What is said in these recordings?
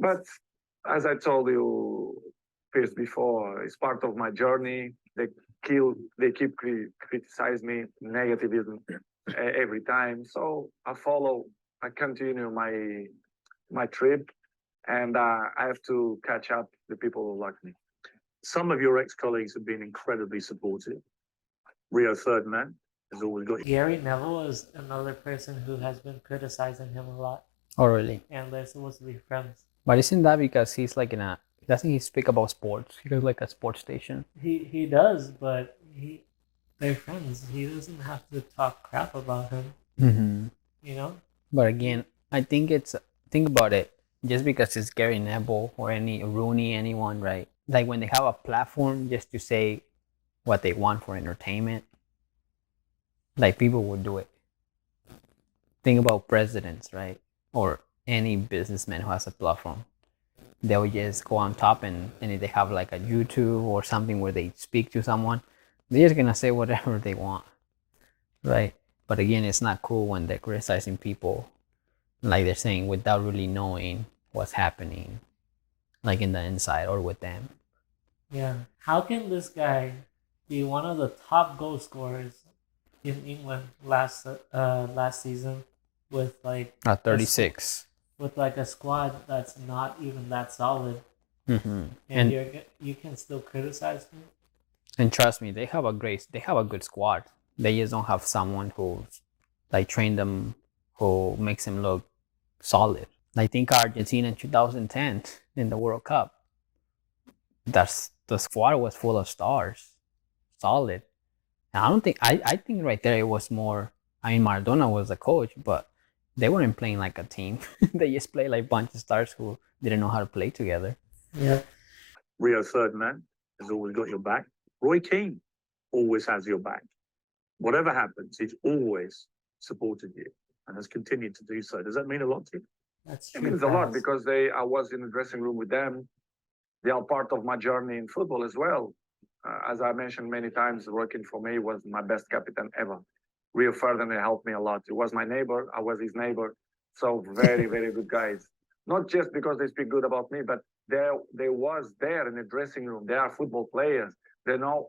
But as I told you, Pierce, before, it's part of my journey. They keep criticize me negatively every time. So I continue my trip, and I have to catch up the people who like me. Some of your ex-colleagues have been incredibly supportive. Rio Ferdinand has always got. Gary Neville is another person who has been criticizing him a lot, Oh, really? and they're supposed to be friends. But isn't that because he's like in a, doesn't he speak about sports? He does like a sports station. He does, but they're friends. He doesn't have to talk crap about him. Mm-hmm. You know? But again, I think it's, think about it. Just because it's Gary Neville or any Rooney, anyone, right? Like when they have a platform just to say what they want for entertainment, like people would do it. Think about presidents, right? Or any businessman who has a platform. They'll just go on top, and if they have like a YouTube or something where they speak to someone, they're just gonna say whatever they want, right? But again, it's not cool when they're criticizing people, like they're saying, without really knowing what's happening, like in the inside or with them. Yeah. How can this guy be one of the top goal scorers in England last season with like At 36. with like a squad that's not even that solid, Mm-hmm. and you can still criticize him? And trust me, they have a good squad. They just don't have someone who's like trained them, who makes them look solid. I think Argentina in 2010 in the World Cup, that's the squad was full of stars, solid. And I don't think I think right there it was more. I mean, Maradona was the coach, but they weren't playing like a team. They just played like a bunch of stars who didn't know how to play together. Yeah. Rio Ferdinand has always got your back. Roy Keane always has your back. Whatever happens, he's always supported you and has continued to do so. Does that mean a lot to you? That's It true. means a lot because I was in the dressing room with them. They are part of my journey in football as well. As I mentioned many times, working for me was my best captain ever. Rio Ferdinand helped me a lot. He was my neighbor. I was his neighbor. So very, very good guys. Not just because they speak good about me, but they was there in the dressing room. They are football players. They know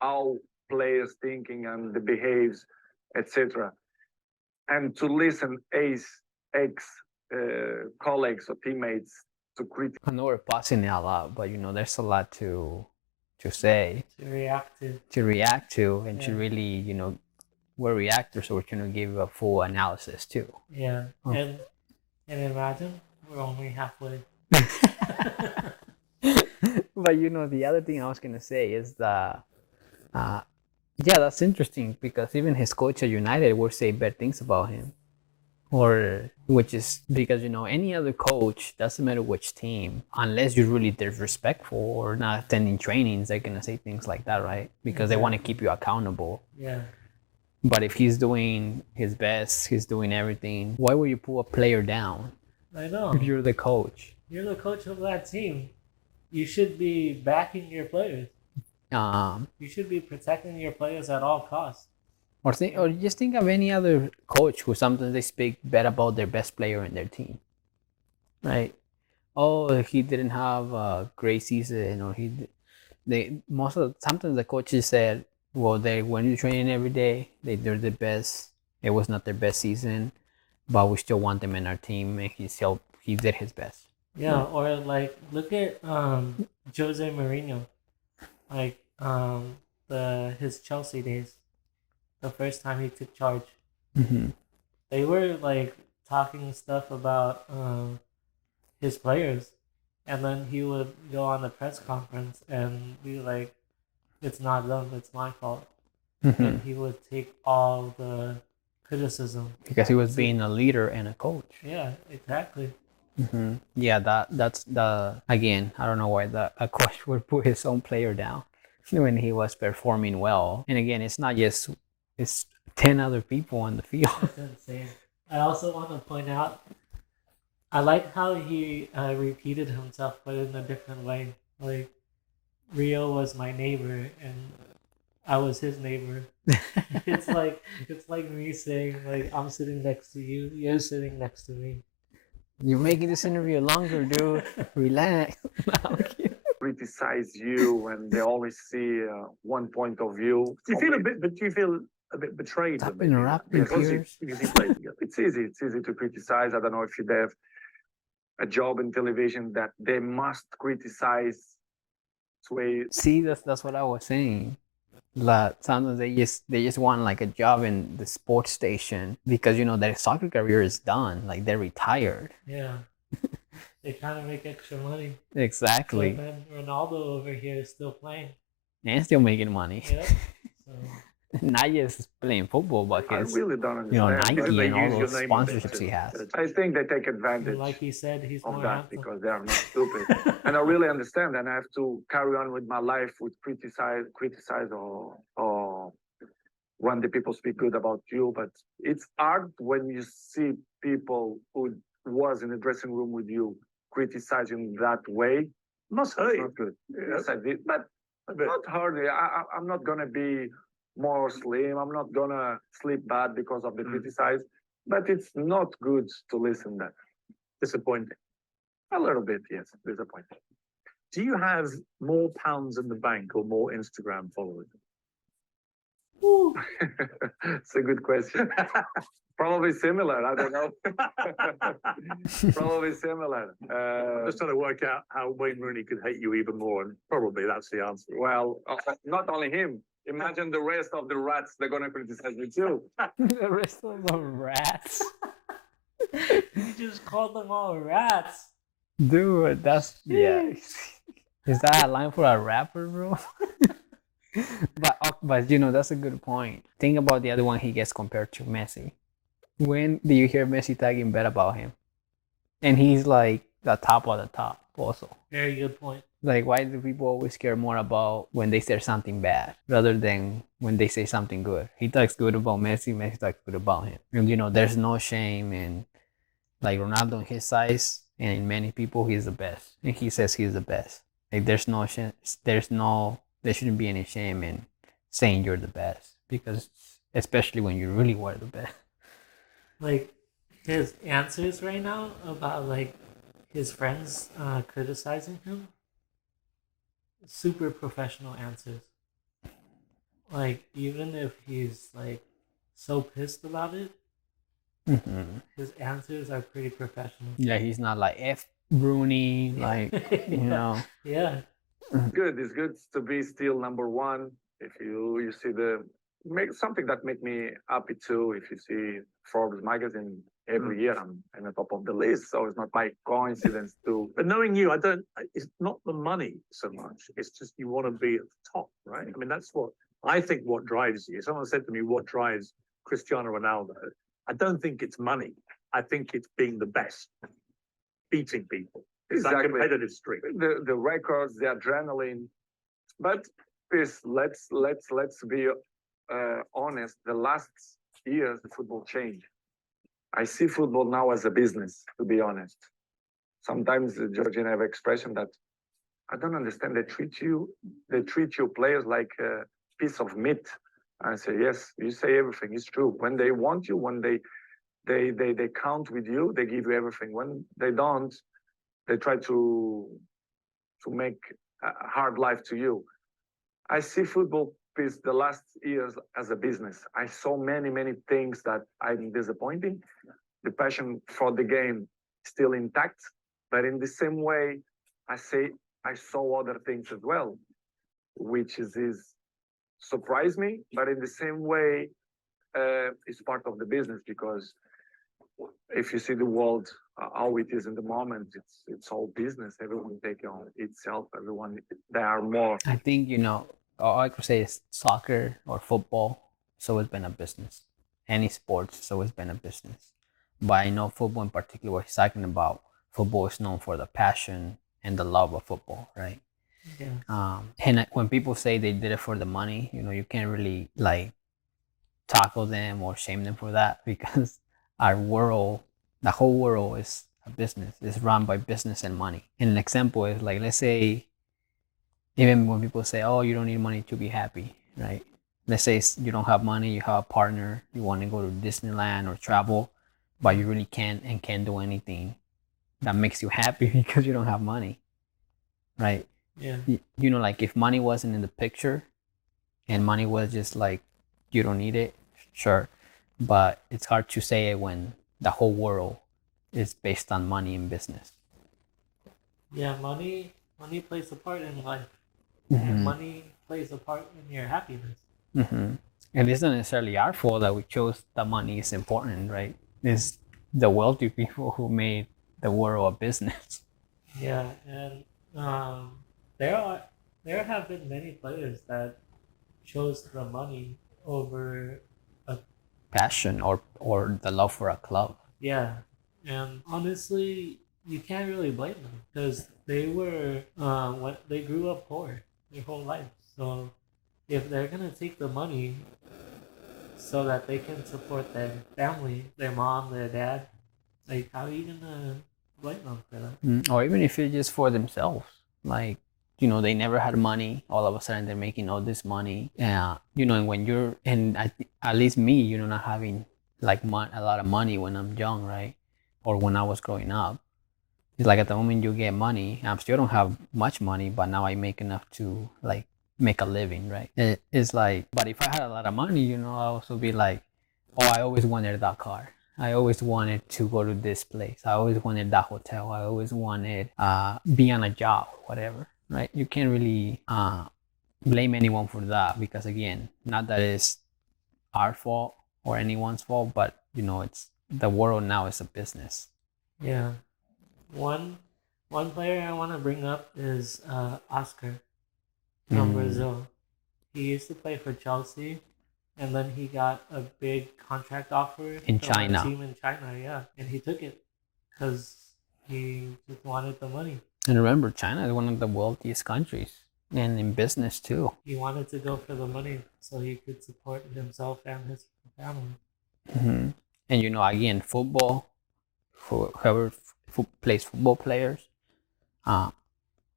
how players thinking and the behaves, etc. And to listen ex colleagues or teammates to critique. I know we're passing it a lot, but you know, there's a lot to say, to react to, and to Yeah. really, you know, we're reactors, so we're trying to give a full analysis too. Yeah. Oh. And imagine we're only halfway. But you know, the other thing I was gonna say is that, yeah, that's interesting because even his coach at United would say bad things about him, or which is because you know any other coach, doesn't matter which team, unless you're really disrespectful or not attending trainings, they're gonna say things like that, right? Because they want to keep you accountable. Yeah. But if he's doing his best, he's doing everything, why would you pull a player down I know. if you're the coach? You're the coach of that team. You should be backing your players. You should be protecting your players at all costs. Or just think of any other coach who sometimes they speak bad about their best player in their team, right? Oh, he didn't have a great season, or they most of sometimes the coaches said, well, they when you training every day, they're the best. It was not their best season, but we still want them in our team, and he did his best. Yeah, or like look at Jose Mourinho, like his Chelsea days, the first time he took charge. Mm-hmm. They were like talking stuff about his players, and then he would go on the press conference and be like, "It's not them, it's my fault," Mm-hmm. and he would take all the criticism Because he was being a leader and a coach. Yeah, exactly. Mm-hmm. Yeah, that's the again. I don't know why a coach would put his own player down when he was performing well. And again, it's not just it's 10 other people on the field. That's insane. I also want to point out, I like how he repeated himself, but in a different way. Like Rio was my neighbor, and I was his neighbor. It's like me saying like I'm sitting next to you, you're sitting next to me. You're making this interview longer, dude. Relax. No, I'm kidding. Criticize you when they always see one point of view. Do you feel a bit? But do you feel a bit betrayed? Stop maybe, interrupting, because Piers. you played together. It's easy to criticize. I don't know if you have a job in television that they must criticize. See, that's what I was saying. Like sometimes they just want like a job in the sports station because their soccer career is done. Like they're retired. Yeah. They kind of make extra money. Exactly. So then Ronaldo over here is still playing. And still making money. Yeah. So Not just playing football, but I his really don't understand. Nike They and all use your those name on sponsorships things he has. I think they take advantage and like he said, he's of more that handsome. because they are not stupid. And I really understand, and I have to carry on with my life with criticize or when the people speak good about you. But it's hard when you see people who was in the dressing room with you criticizing that way. Must hurt It's you. not good. Yes, I did, but not hardly. I'm not gonna be more slim. I'm not gonna sleep bad because of the criticize. But it's not good to listen that. Disappointing. A little bit, yes, disappointing. Do you have more pounds in the bank or more Instagram followers? It's a good question. Probably similar. I don't know. Probably similar. I'm just trying to work out how Wayne Rooney could hate you even more, and probably that's the answer. Well, not only him. Imagine the rest of the rats. They're gonna criticize me too. The rest of the rats. You just called them all rats. Dude, that's yeah. Is that a line for a rapper, bro? but that's a good point. Think about the other one he gets compared to Messi. When do you hear Messi talking bad about him? And he's like the top of the top also. Very good point. Like, why do people always care more about when they say something bad rather than when they say something good? He talks good about Messi, Messi talks good about him. And there's no shame in like Ronaldo in his size, and in many people he's the best. And he says he's the best. Like there shouldn't be any shame in saying you're the best, because especially when you really were the best. Like his answers right now about like his friends criticizing him, super professional answers. Like even if he's like so pissed about it, his answers are pretty professional. Yeah, he's not like F Rooney, like Yeah. Good. It's good to be still number one. If you see make something that make me happy too. If you see Forbes magazine every year, I'm in the top of the list, so it's not by coincidence too. But knowing you, it's not the money so much. It's just you want to be at the top, right? I mean, that's what I think what drives you. Someone said to me, what drives Cristiano Ronaldo? I don't think it's money. I think it's being the best, beating people. It's that competitive streak. The records, the adrenaline. But please, let's be honest. The last years, the football changed. I see football now as a business, to be honest. Sometimes Georgian have expression that I don't understand. They treat you players like a piece of meat. I say, yes, you say everything. It's true. When they want you, when they count with you, they give you everything. When they don't, they try to make a hard life to you. I see football piece the last years as a business. I saw many things that I'm disappointing. The passion for the game still intact, but in the same way, I saw other things as well, which is surprised me. But in the same way, it's part of the business, because if you see the world how it is in the moment, it's all business. Everyone take on itself. Everyone, there are more. I think all I could say is soccer or football. It's always been a business. Any sports, it's always been a business. But I know football in particular, what he's talking about. Football is known for the passion and the love of football, right? Yeah. And when people say they did it for the money, you can't really like tackle them or shame them for that, because our world, the whole world is a business. It's run by business and money. And an example is like, let's say, even when people say, oh, you don't need money to be happy, right? Let's say you don't have money, you have a partner, you want to go to Disneyland or travel, but you really can't do anything that makes you happy because you don't have money, right? Yeah. You know, like if money wasn't in the picture and money was just like you don't need it, sure, but it's hard to say it when the whole world is based on money and business. Yeah, money plays a part in life. Mm-hmm. And money plays a part in your happiness. Mm-hmm. And it's not necessarily our fault that we chose that money is important, right? It's the wealthy people who made the world a business. Yeah, and there are there have been many players that chose the money over a Passion or the love for a club. yeah, and honestly, you can't really blame them because they were what they grew up poor their whole life. So if they're gonna take the money so that they can support their family, their mom, their dad, like how are you gonna blame them for that? Or even if it's just for themselves, like you know they never had money, all of a sudden they're making all this money. You know, and when you're and at least me, you know, not having like a lot of money when I'm young, right, or when I was growing up, it's like at the moment you get money, I still don't have much money, but now I make enough to like make a living, right? It's like, but if I had a lot of money, you know, I also be like, oh, I always wanted that car. I always wanted to go to this place. I always wanted that hotel. I always wanted be on a job, whatever, right? You can't really blame anyone for that because again, not that it's our fault or anyone's fault, but you know, it's the world now is a business. Yeah. One one player I want to bring up is Oscar from Brazil. He used to play for Chelsea, and then he got a big contract offer In from China. a team in China. Yeah, and he took it because he just wanted the money. And remember, China is one of the wealthiest countries, and in business too. He wanted to go for the money so he could support himself and his family. Mm-hmm. And you know, again, football, whoever plays football players, uh,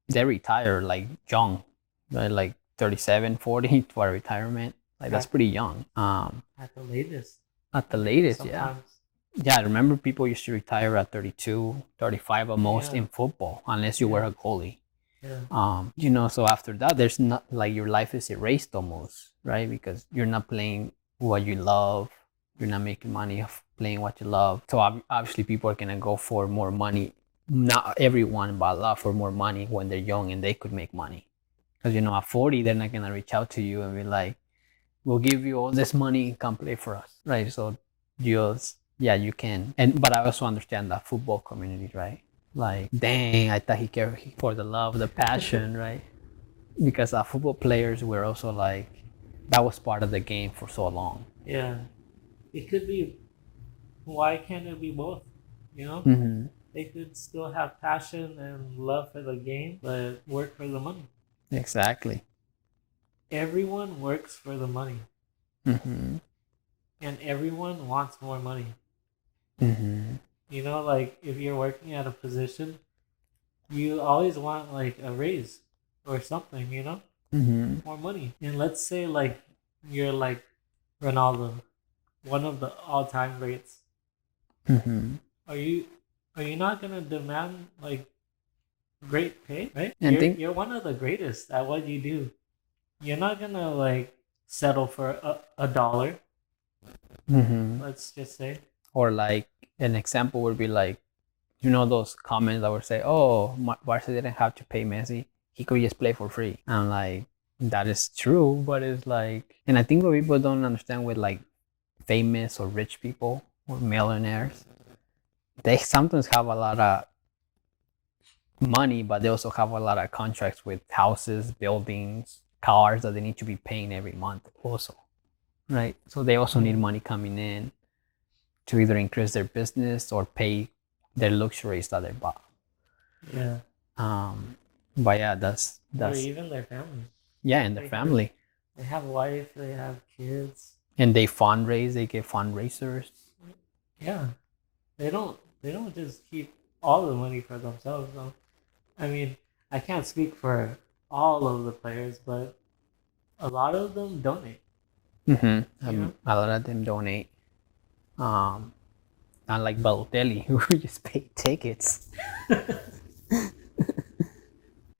they retire like young, right? Like 37, 40 for retirement. Like that's pretty young. At the latest. At the latest, Sometimes. yeah. I remember people used to retire at 32, 35 at most Yeah. in football, unless you were a goalie. Yeah. You know, so after that, there's not like your life is erased almost, right? Because you're not playing what you love, you're not making money of playing what you love. So obviously, people are gonna go for more money. Not everyone, but a lot for more money when they're young and they could make money. Because you know, at 40, they're not gonna reach out to you and be like, "We'll give you all this money, come play for us," right? So, just yeah, you can. And but I also understand that football community, right? Like, dang, I thought he cared for the love, the passion, right? Because football players were also like, that was part of the game for so long. Yeah. It could be, why can't it be both? You know? Mm-hmm. They could still have passion and love for the game, but work for the money. Exactly. Everyone works for the money. Mm-hmm. And everyone wants more money. Mm-hmm. You know, like if you're working at a position, you always want like a raise or something, you know? Mm-hmm. More money. And let's say like you're like Ronaldo, one of the all-time greats. Mm-hmm. Are you not gonna demand like great pay, right? And You're one of the greatest at what you do. You're not gonna like settle for a dollar. Mm-hmm. Let's just say. Or like an example would be like, you know, those comments that would say, "Oh, Barca didn't have to pay Messi; he could just play for free." And like that is true, but it's like, and I think what people don't understand with like famous or rich people or millionaires, they sometimes have a lot of money, but they also have a lot of contracts with houses, buildings, cars that they need to be paying every month also, right? So they also need money coming in to either increase their business or pay their luxuries that they bought. Yeah. But yeah, that's Or even their family. yeah, and their family. They have wife, they have kids. And they fundraise, they get fundraisers. Yeah. They don't just keep all the money for themselves though. I mean, I can't speak for all of the players, but a lot of them donate. Mm-hmm. You know? A lot of them donate. Unlike Balotelli, who just paid tickets.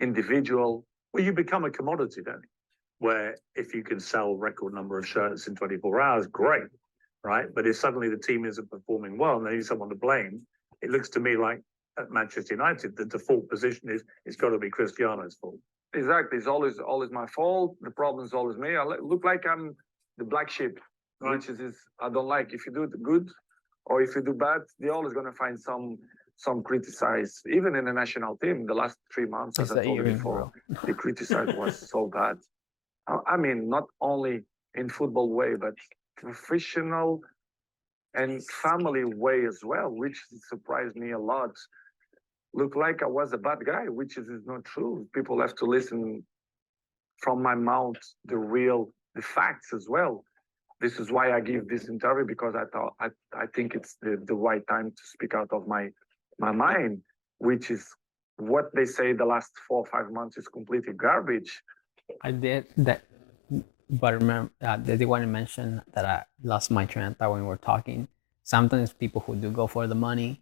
Individual. Well, you become a commodity, don't you? Where if you can sell record number of shirts in 24 hours, great, right? But if suddenly the team isn't performing well and they need someone to blame, it looks to me like at Manchester United, the default position is it's got to be Cristiano's fault. Exactly. It's always my fault. The problem is always me. I look like I'm the black sheep, Right. which is I don't like. If you do it good or if you do bad, they're always gonna find some criticize. Even in the national team, the last 3 months, as It's I the told you earring, before, bro. the criticize was so bad. I mean, not only in football way, but professional and family way as well, which surprised me a lot. Look like I was a bad guy, which is not true. People have to listen from my mouth the facts as well. This is why I give this interview because I think it's the right time to speak out of my mind, which is what they say the last 4 or 5 months is completely garbage. I did that, but remember, did want to mention that I lost my train of thought when we were talking. Sometimes people who do go for the money,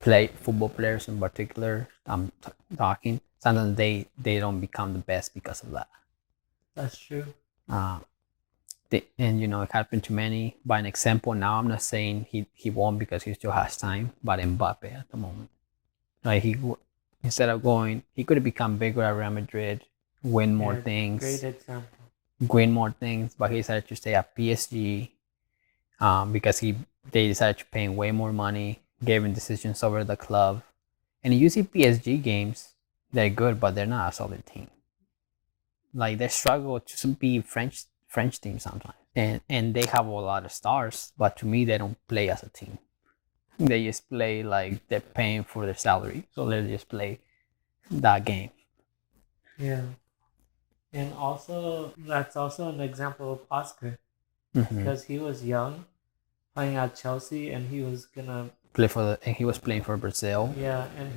football players in particular, I'm talking. Sometimes they don't become the best because of that. That's true. And it happened to many. By an example, now I'm not saying he won't because he still has time, but Mbappe at the moment, like instead of going, he could have become bigger at Real Madrid, win more things, Great example. win more things, but he decided to stay at PSG because they decided to pay him way more money, gave him decisions over the club, and you see PSG games, they're good, but they're not a solid team. Like they struggle to be French team sometimes, and they have a lot of stars, but to me they don't play as a team. They just play like they're paying for their salary, so they just play that game. Yeah. And also, that's also an example of Oscar because he was young, playing at Chelsea, and he was gonna And he was playing for Brazil. Yeah, and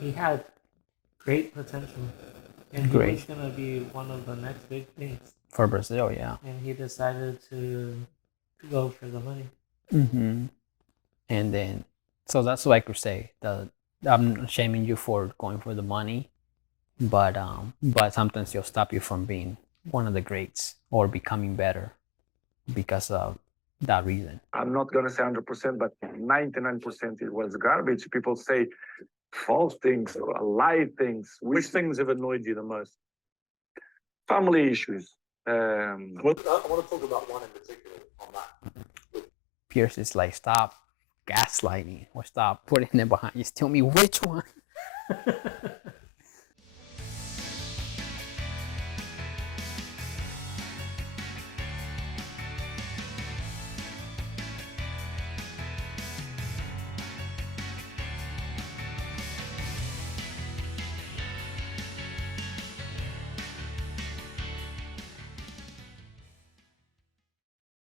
he had great potential, and he Great. was gonna be one of the next big things. For Brazil, yeah. And he decided to go for the money. And then, so that's what I could say. I'm not shaming you for going for the money, but sometimes it'll stop you from being one of the greats or becoming better because of that reason. I'm not going to say 100%, but 99% it was garbage. People say false things, lie things. Which things have annoyed you the most? Family issues. Well, I want to talk about one in particular on that. Pierce is like, stop gaslighting or stop putting it behind. Just tell me which one.